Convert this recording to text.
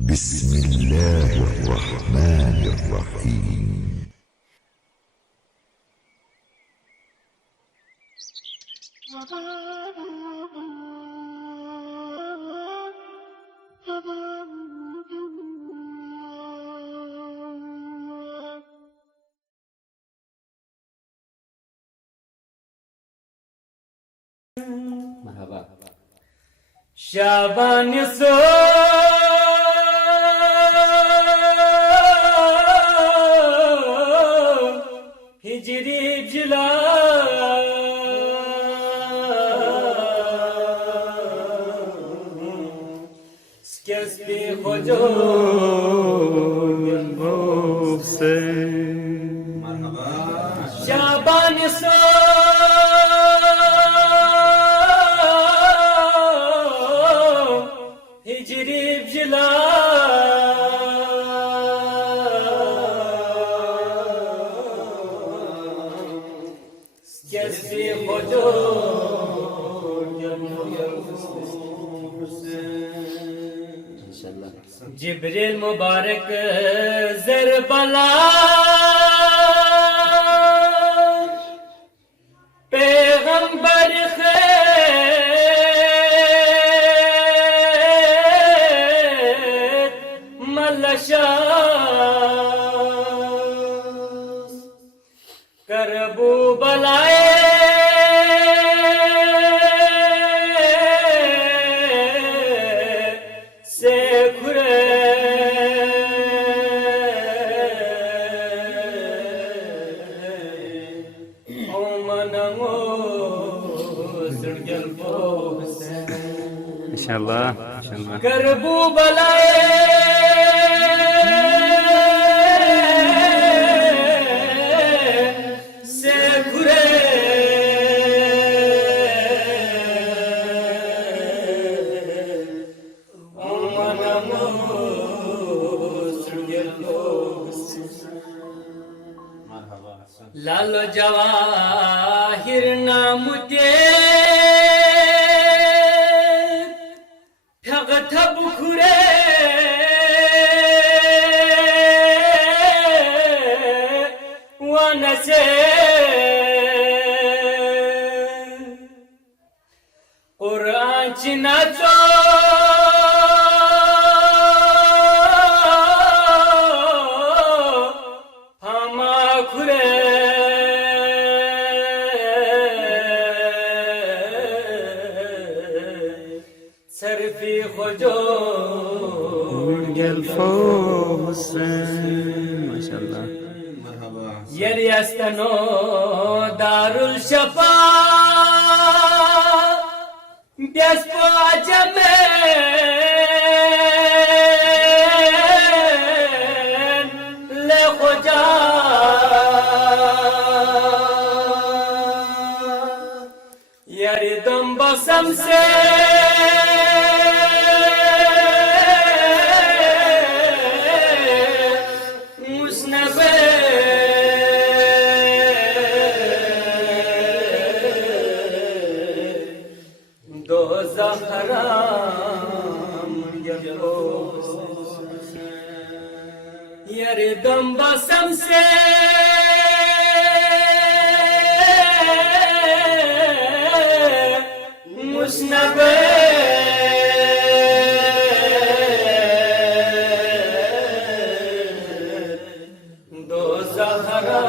بسم الله الرحمن الرحيم. مرحبا. شعبان سو هجری جلا سکس بی خجو شعبان سو هجری جلا کسی خودو جبریل مبارک زربلا پیغمبر خیر ملشاس کربو بلائے سے کھرے İnşallah. کربو بلائے سے کھرے لالو جواہر نام تھب کھرے ونسے قرآن چناچو ہما کھرے سرفی خجو ما شاء الله. یری استنو دار الشفا بیس پو عجمین لے خجا یری دم بسم سے یری دم بسم سے مشنبه دو زهرا